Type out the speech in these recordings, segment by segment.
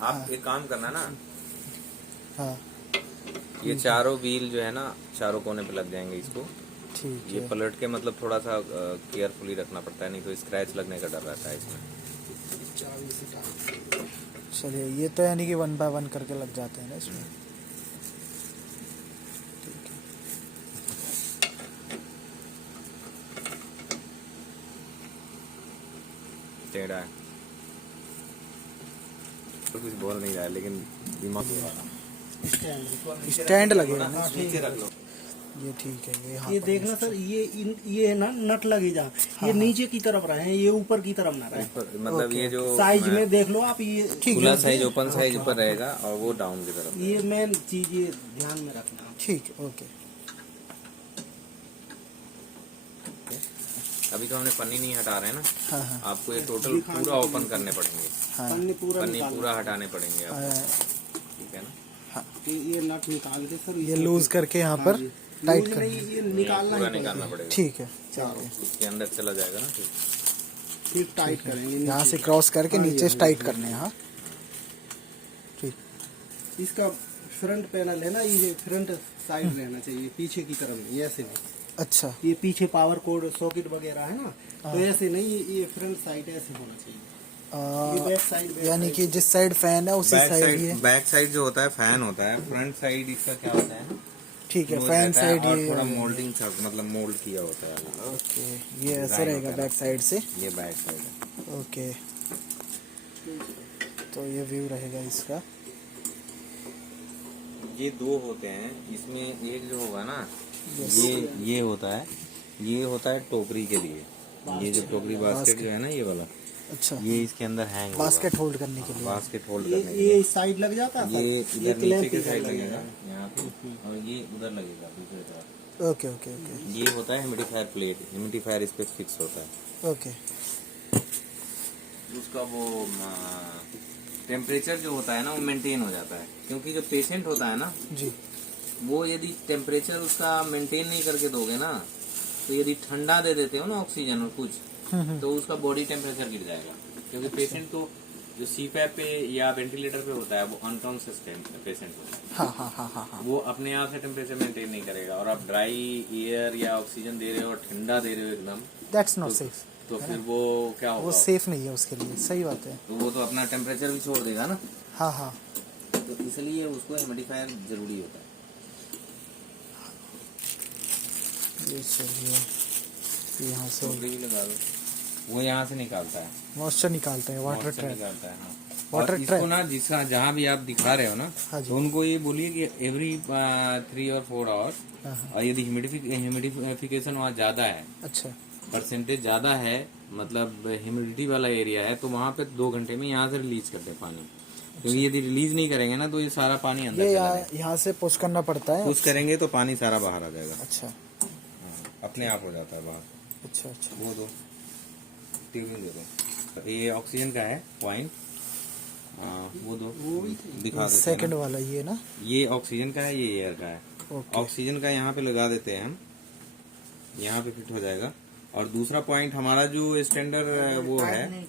आप एक काम करना ना, हाँ ये चारों व्हील जो है ना चारों कोने पे लग जाएंगे इसको। ठीक ये है। पलट के मतलब थोड़ा सा केयरफुली रखना पड़ता है, नहीं तो स्क्रैच लगने का डर रहता है इसमें। चलिए, ये तो यानी कि 1 बाय 1 करके लग जाते हैं ना इसमें। ठीक है। टेढ़ा है तो कुछ बोल नहीं रहा है, लेकिन दिमाग स्टैंड लगेगा ना। नीचे रख लो। ये ठीक है। ये हाँ ये देखना सर, ये है ना नट लगे जहाँ, ये नीचे की तरफ रहे, ये ऊपर की तरफ ना रहे। मतलब ये जो साइज में देख लो आप, ये खुला साइज ओपन साइज ऊपर रहेगा और वो डाउन की तरफ। ये मेन चीज ये ध्यान में रखना। ठीक है। ओके। अभी तो हमने पन्नी नहीं हटा रहे हैं ना। हाँ हाँ आपको ये टोटल पूरा ओपन करने पड़ेंगे, हाँ। पन्नी पूरा हटाने पड़ेंगे आपको, ठीक है ना। ये नट निकाल के सर, ये लूज करके यहाँ पर टाइट लूज करना नहीं, है। ये निकालना पूरा ही निकालना पड़ेगा। पड़ेगा, ठीक है। चलिए, इसके अंदर चला जाएगा ना। ठीक, फिर टाइट करेंगे यहाँ नीचे। से क्रॉस करके हाँ, नीचे ये से टाइट करने हैं। हाँ ठीक। इसका फ्रंट पैनल है ना, ये फ्रंट साइड रहना चाहिए, पीछे की तरफ नहीं, ऐसे नहीं। अच्छा। ये पीछे पावर कोड सॉकेट वगैरह है ना, तो ऐसे नहीं, ये फ्रंट साइड ऐसे होना चाहिए। ये बैक साइड, यानी कि जिस साइड फैन है उसी साइड ये। बैक साइड जो होता है फैन होता है, फ्रंट साइड इसका क्या होता है ना, ठीक है। क्लोज फैन रहता है साइड और ये थोड़ा मोल्डिंग मतलब मोल्ड किया होता है। ओके, ये ऐसे रहेगा बैक साइड से। ये बैक साइड है। ओके, तो ये व्यू रहेगा इसका। ये दो होते हैं इसमें, एक जो होगा ना ये होता है, ये होता है टोकरी के लिए। ये जो टोकरी बास्केट जो है ना, ये वाला, अच्छा, ये इसके अंदर हैंग बास्केट होल्ड करने के लिए। बास्केट होल्ड करने के लिए। ये साइड लग जाता है, ये सर। इधर क्लैंप नीचे के इधर साइड लगेगा। लगेगा यहाँ पे, और ये उधर लगेगा दूसरी तरफ। ओके ओके ओके ये होता है ह्यूमिडिफायर प्लेट, ह्यूमिडिफायर इस पे फिक्स होता है। ओके। उसका वो टेम्परेचर जो होता है ना वो मेंटेन हो जाता है, क्योंकि जो पेशेंट होता है ना जी। वो यदि टेम्परेचर उसका मेंटेन नहीं करके दोगे ना, तो यदि ठंडा दे देते हो ना ऑक्सीजन और कुछ, तो उसका बॉडी टेम्परेचर गिर जाएगा। क्योंकि पेशेंट को जो सीपैप पे या वेंटिलेटर पे होता है वो अनकॉन्शियस पेशेंट होता है। हाँ हाँ हाँ हाँ हाँ। वो अपने आप से टेम्परेचर मेंटेन नहीं करेगा, और आप ड्राई एयर या ऑक्सीजन दे रहे हो और ठंडा दे रहे हो एकदम, दैट्स नॉट सेफ। तो फिर वो क्या वो होगा, सेफ नहीं है उसके लिए। सही बात है। तो वो तो अपना टेम्परेचर भी छोड़ देगा ना। हाँ हाँ। तो इसलिए उसको ह्यूमिडिफायर जरूरी होता है। ये चलिए, यहाँ से टोकरी भी लगा दो, वो यहाँ से निकालता है, मॉइस्चर निकालते हैं, वाटर मॉइस्चर ट्रैप। निकालता है। हाँ, वाटर और इसको ना जिसका जहाँ भी आप दिखा रहे हो ना, हाँ जी। तो उनको ये बोलिए कि एवरी 3 और 4 आवर, हाँ हाँ। और यदि ह्यूमिडिफिकेशन वहाँ ज्यादा है, अच्छा परसेंटेज ज्यादा है, मतलब ह्यूमिडिटी वाला एरिया है, तो वहाँ पे 2 घंटे में यहाँ से रिलीज करते हैं पानी। क्योंकि यदि रिलीज नहीं करेंगे ना तो ये सारा पानी अंदर ये चला जाएगा। यहाँ से पुश करना पड़ता है। पुश करेंगे तो पानी सारा बाहर आ जाएगा। अच्छा हाँ, अपने आप हो जाता है बाहर। अच्छा अच्छा। वो दो ट्यूबिंग दे दो। ये ऑक्सीजन का है पॉइंट, वो दो दिखा देते हैं सेकंड ना। वाला ये ना। ये ऑक्सीजन का है, ये एयर का है। ओके। ऑक्सीजन का यहाँ पे लगा देते हैं हम, यहाँ पे फिट हो जाएगा। और दूसरा पॉइंट हमारा जो स्टैंडर्ड वो है,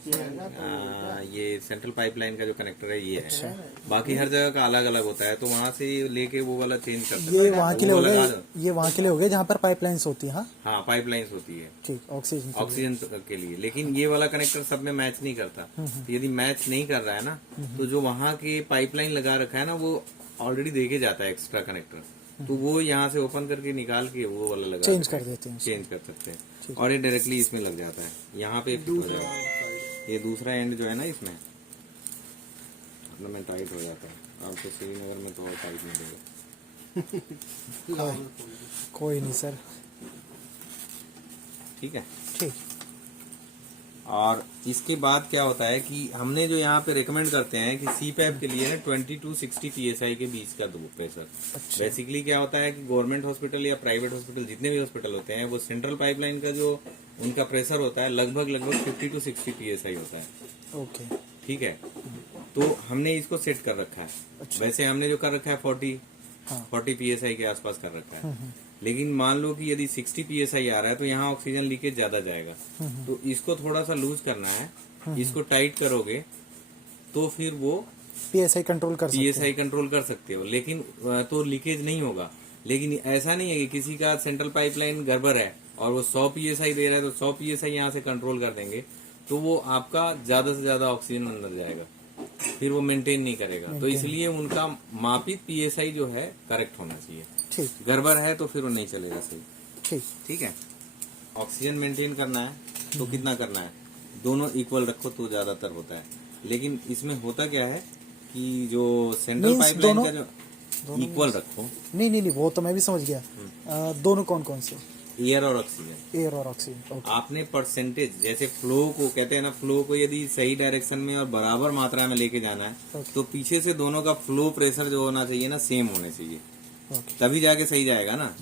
ये सेंट्रल पाइपलाइन का जो कनेक्टर है ये है। बाकी हर जगह का अलग अलग होता है, तो वहाँ से लेके वो वाला चेंज कर सकते हैं। ये वहाँ के लिए वो हो लगा गए, दो। ये वहाँ के लिए हो गए जहाँ पर पाइपलाइंस होती है। हाँ हाँ, पाइपलाइंस होती है ठीक, ऑक्सीजन के लिए। ऑक्सीजन के लिए, लेकिन ये वाला कनेक्टर सब में मैच नहीं करता। तो यदि मैच नहीं कर रहा है ना, तो जो वहाँ के पाइपलाइन लगा रखा है ना वो ऑलरेडी देके जाता है एक्स्ट्रा कनेक्टर, तो वो यहाँ से ओपन करके निकाल के वो वाला लगा चेंज कर देते हैं। चेंज कर सकते हैं, और ये डायरेक्टली इसमें लग जाता है, यहाँ पे फिट हो जाएगा। ये दूसरा एंड जो है ना इसमें मतलब में टाइट हो जाता है। आपको श्रीनगर में तो और टाइट नहीं देगा। कोई नहीं सर। ठीक है। ठीक। और इसके बाद क्या होता है कि हमने जो यहाँ पे रेकमेंड करते हैं कि सीपैप के लिए ना 20 to 60 PSI के बीच का दो प्रेशर। अच्छा। बेसिकली क्या होता है कि गवर्नमेंट हॉस्पिटल या प्राइवेट हॉस्पिटल जितने भी हॉस्पिटल होते हैं वो सेंट्रल पाइपलाइन का जो उनका प्रेशर होता है लगभग 50 to 60 PSI होता है। ओके। ठीक है, तो हमने इसको सेट कर रखा है। अच्छा। वैसे हमने जो कर रखा है 40 PSI के आसपास कर रखा है। लेकिन मान लो कि यदि 60 PSI आ रहा है तो यहाँ ऑक्सीजन लीकेज ज्यादा जाएगा, तो इसको थोड़ा सा लूज करना है। इसको टाइट करोगे तो फिर वो PSI कंट्रोल कर सकते हैं। PSI कंट्रोल कर सकते हो, लेकिन तो लीकेज नहीं होगा। लेकिन ऐसा नहीं है कि किसी का सेंट्रल पाइपलाइन गड़बड़ है और वो 100 PSI दे रहा है तो 100 PSI यहाँ से कंट्रोल कर देंगे तो वो आपका ज्यादा से ज्यादा ऑक्सीजन अंदर जाएगा, फिर वो मेंटेन नहीं करेगा। तो इसलिए उनका मापित PSI जो है करेक्ट होना चाहिए। ठीक गड़बड़ है तो फिर वो नहीं चलेगा सही। ठीक। ठीक है। ऑक्सीजन मेंटेन करना है तो कितना करना है, दोनों इक्वल रखो तो ज्यादातर होता है। लेकिन इसमें होता क्या है कि जो सेंट्रल Means पाइपलाइन दोनों- का जो इक्वल रखो, नहीं नहीं नहीं, वो तो मैं भी समझ गया। दोनों कौन कौन से? एयर और ऑक्सीजन। एयर और ऑक्सीजन। ओके। आपने परसेंटेज जैसे फ्लो को कहते हैं ना, फ्लो को यदि सही डायरेक्शन में और बराबर मात्रा में लेके जाना है Okay. तो पीछे से दोनों का फ्लो प्रेशर जो होना चाहिए ना सेम होने चाहिए, ओके। तभी जाके सही जाएगा ना।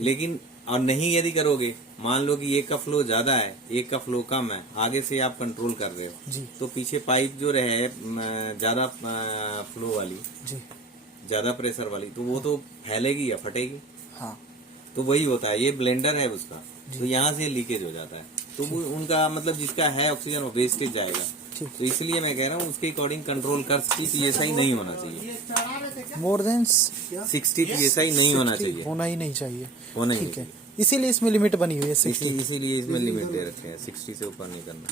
लेकिन और नहीं यदि करोगे, मान लो कि एक का फ्लो ज्यादा है एक का फ्लो कम है, आगे से आप कंट्रोल कर रहे हो जी तो पीछे पाइप जो रहे ज्यादा फ्लो वाली, जी। ज्यादा प्रेशर वाली, तो वो तो फैलेगी या फटेगी। हाँ तो वही होता है, ये ब्लेंडर है उसका, तो यहाँ से लीकेज हो जाता है। तो वो उनका मतलब जिसका है ऑक्सीजन वो वेस्टेज जाएगा। ठीक। तो इसलिए मैं कह रहा हूँ उसके अकॉर्डिंग कंट्रोल कर, PSI नहीं होना चाहिए, मोर देन 60 PSI नहीं होना चाहिए, होना ही नहीं चाहिए। होना ही ठीक नहीं है, इसीलिए इसमें लिमिट बनी हुई है 60। चाहिए। इसीलिए इसमें लिमिट दे रखे हैं, 60 से ऊपर नहीं करना।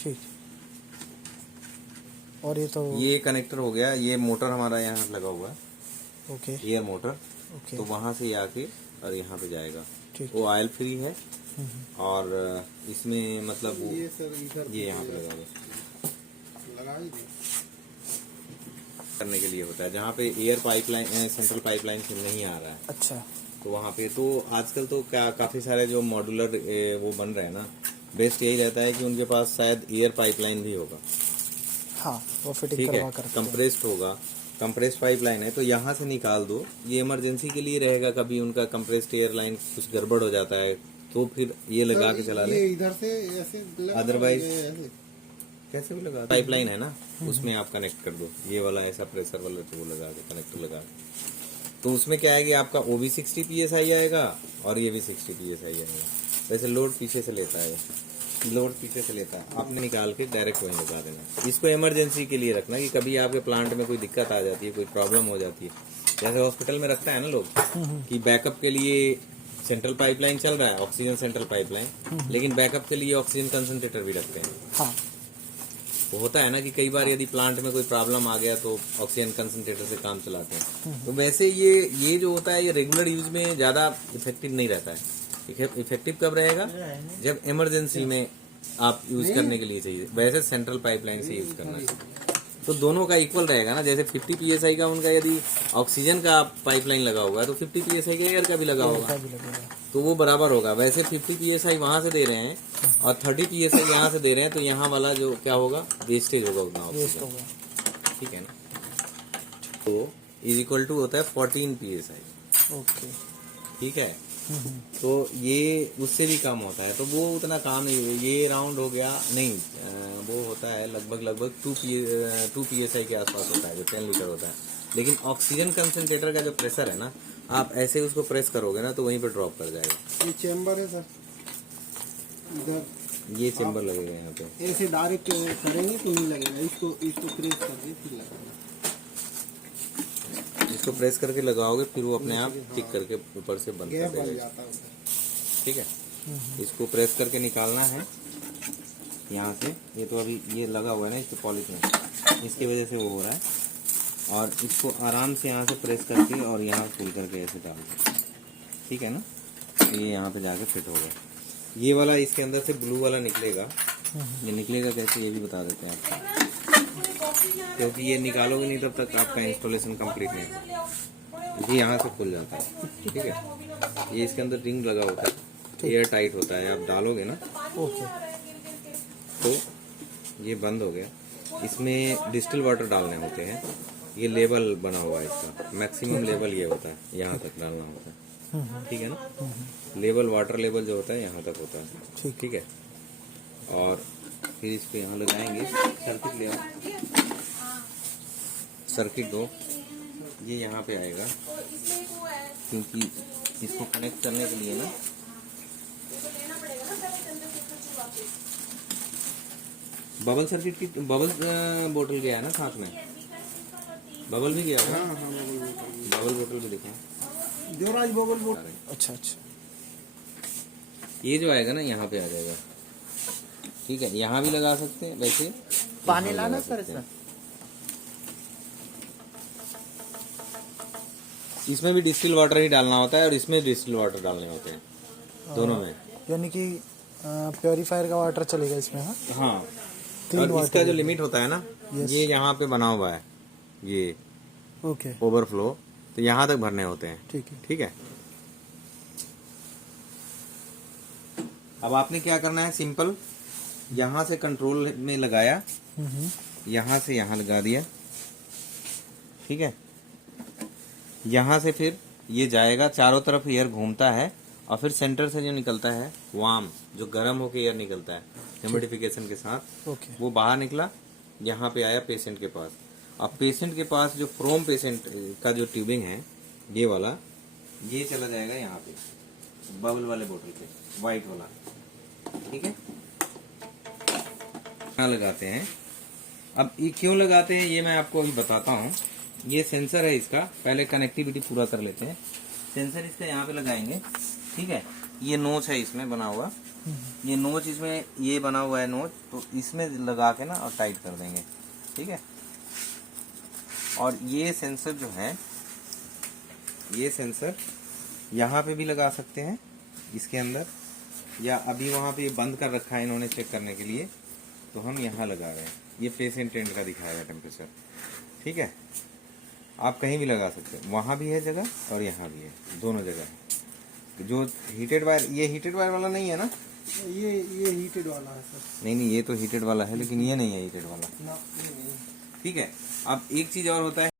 ठीक। और ये तो ये कनेक्टर हो गया, ये मोटर हमारा यहाँ लगा हुआ है, ओके एयर मोटर। ओके। तो वहां से आके और यहाँ पे जाएगा। ठीक। वो ऑयल फ्री है और इसमें मतलब वो ये सर इधर ये यहाँ पे लगा हुआ लगा ही दी। करने के लिए होता है, जहाँ पे एयर पाइपलाइन सेंट्रल पाइपलाइन से नहीं आ रहा है अच्छा। तो वहाँ पे। तो आजकल तो क्या काफी सारे जो मॉड्यूलर वो बन रहे हैं ना, बेस्ट यही रहता है कि उनके पास शायद एयर पाइपलाइन भी होगा। हाँ, वो फिटिंग ठीक करवा है, कर कंप्रेस्ड होगा, कंप्रेस्ड पाइपलाइन है तो यहाँ से निकाल दो, ये इमरजेंसी के लिए रहेगा। कभी उनका कंप्रेस्ड एयर लाइन कुछ गड़बड़ हो जाता है तो फिर ये लगा के चला ले, ये इधर से ऐसे लगा, Otherwise- ये ऐसे। कैसे भी लगा पाइपलाइन है ना, उसमें आप कनेक्ट कर दो ये वाला ऐसा प्रेशर वाला, तो वो लगा के कनेक्टर लगा के। तो उसमें क्या है कि आपका वो भी 60 PSI आएगा और ये भी 60 PSI आएगा। वैसे लोड पीछे से लेता है, लोड पीछे से लेता है, आपने निकाल के डायरेक्ट वहीं लगा देना। इसको इमरजेंसी के लिए रखना कि कभी आपके प्लांट में कोई दिक्कत आ जाती है, कोई प्रॉब्लम हो जाती है, जैसे हॉस्पिटल में रखता है ना लोग कि बैकअप के लिए सेंट्रल पाइपलाइन चल रहा है, ऑक्सीजन सेंट्रल पाइपलाइन, लेकिन बैकअप के लिए ऑक्सीजन कंसंट्रेटर भी रखते हैं। हाँ वो होता है ना कि कई बार यदि प्लांट में कोई प्रॉब्लम आ गया तो ऑक्सीजन कंसंट्रेटर से काम चलाते हैं। तो वैसे ये जो होता है ये रेगुलर यूज में ज्यादा इफेक्टिव नहीं रहता है। इफेक्टिव कब रहेगा, जब इमरजेंसी में आप यूज करने के लिए चाहिए, वैसे सेंट्रल पाइपलाइन से यूज करना चाहिए। तो दोनों का इक्वल रहेगा ना, जैसे 50 PSI का उनका यदि ऑक्सीजन का पाइपलाइन लगा हुआ है तो 50 PSI का एयर का भी लगा होगा, भी लगेगा। तो वो बराबर होगा। वैसे 50 PSI वहां से दे रहे हैं और 30 PSI यहाँ से दे रहे हैं, तो यहाँ वाला जो क्या होगा, वेस्टेज होगा उतना वेस्ट ऑक्सीजन। होगा। ठीक है ना। तो इज इक्वल टू होता है 14 PSI। ओके। ठीक है, तो ये उससे भी कम होता है, तो वो उतना काम नहीं। ये राउंड हो गया नहीं, वो होता है लगभग 2 PSI के आसपास होता है, जो 10 लीटर होता है। लेकिन ऑक्सीजन कंसंट्रेटर का जो प्रेशर है ना, आप ऐसे उसको प्रेस करोगे ना तो वहीं पे ड्रॉप कर जाएगा। ये चेम्बर है सर, इधर ये चेम्बर लगेगा यहाँ पे। ऐसे डायरेक्ट करेंगे तो नहीं लगेगा, इसको प्रेस करके फिर लगाना। इसको प्रेस करके लगाओगे फिर वो अपने आप टिक करके ऊपर से बंद गैप कर बन देगा। जाता है उधर। ठीक है, इसको प्रेस करके निकालना है यहाँ से। ये तो अभी ये लगा हुआ है ना इसके पॉलिथीन, इसकी वजह से वो हो रहा है। और इसको आराम से यहाँ से प्रेस करके और यहाँ खोल करके ऐसे डाल दो। ठीक है ना, ये यहाँ पे जाके फिट हो गया। ये वाला इसके अंदर से ब्लू वाला निकलेगा। ये निकलेगा कैसे ये भी बता देते हैं आपको, क्योंकि ये निकालोगे नहीं तब तक आपका इंस्टॉलेशन कंप्लीट नहीं होगा। ये यहाँ से खुल जाता है। ठीक है, ये इसके अंदर रिंग लगा होता है, एयर टाइट होता है। आप डालोगे ना ओके। तो ये बंद हो गया। इसमें डिस्टिल वाटर डालने होते हैं। ये लेवल बना हुआ है इसका, मैक्सिमम लेवल ये होता है, यहाँ तक डालना होता है। ठीक है ना, लेवल वाटर लेवल जो होता है यहाँ तक होता है। ठीक है, और फिर इस पे यहाँ लगाएंगे सर्किट। ले सर्किट दो, ये यहाँ पे आएगा, क्योंकि इसको कनेक्ट करने के लिए ना, बबल सर्किट की बबल बोतल गया है ना साथ में, बबल भी गया होगा। हाँ हाँ बबल बबल बोतल भी दिखा। देवराज बबल बोतल। अच्छा अच्छा। ये जो आएगा ना यहाँ पे आ जाएगा, ठीक है। यहाँ भी लगा सकते हैं वैसे, पानी यहाँ लाना लगा सर सकते हैं। इसमें? इसमें भी डिस्टिल वाटर ही डालना होता है और इसमें डिस्टिल वाटर डालने होते हैं, दोनों में। यानी कि प्योरीफायर का वाटर चलेगा इसमें? हाँ हाँ, Clean और इसका water जो लिमिट होता है ना, Yes. ये यहाँ पे बना हुआ है, ये ओके ओवरफ्लो, तो यहाँ तक भरने होते हैं, ठीक है। ठीक है। अब आपने क्या करना है, सिंपल यहाँ से कंट्रोल में लगाया, यहाँ से यहाँ लगा दिया, ठीक है। यहाँ से फिर ये जाएगा, चारों तरफ एयर घूमता है और फिर सेंटर से जो निकलता है वार्म, जो गर्म होके एयर निकलता है ह्यूमिडिफिकेशन के साथ, ओके वो बाहर निकला, यहाँ पे आया पेशेंट के पास। अब पेशेंट के पास जो फ्रोम पेशेंट का जो ट्यूबिंग है, ये वाला, ये चला जाएगा यहाँ पे बबल वाले बोतल पे, व्हाइट वाला, ठीक है। यहाँ लगाते हैं। अब ये क्यों लगाते हैं ये मैं आपको अभी बताता हूँ। ये सेंसर है इसका, पहले कनेक्टिविटी पूरा कर लेते हैं। सेंसर इसका यहाँ पे लगाएंगे, ठीक है। ये नोच है इसमें बना हुआ, ये नोच इसमें ये बना हुआ है नोच, तो इसमें लगा के ना और टाइट कर देंगे, ठीक है। और ये सेंसर जो है, ये सेंसर यहाँ पे भी लगा सकते हैं इसके अंदर, या अभी वहाँ पे बंद कर रखा है इन्होंने चेक करने के लिए, तो हम यहाँ लगा रहे हैं। ये पेशेंट एंड का दिखाएगा टेम्परेचर, ठीक है। आप कहीं भी लगा सकते हैं, वहाँ भी है जगह और यहाँ भी है, दोनों जगह है। जो हीटेड वायर, ये हीटेड वायर वाला नहीं है ना? ये हीटेड वाला है सर। नहीं, ये तो हीटेड वाला है, लेकिन ये नहीं है हीटेड वाला, ना ये नहीं। ठीक है। अब एक चीज और होता है,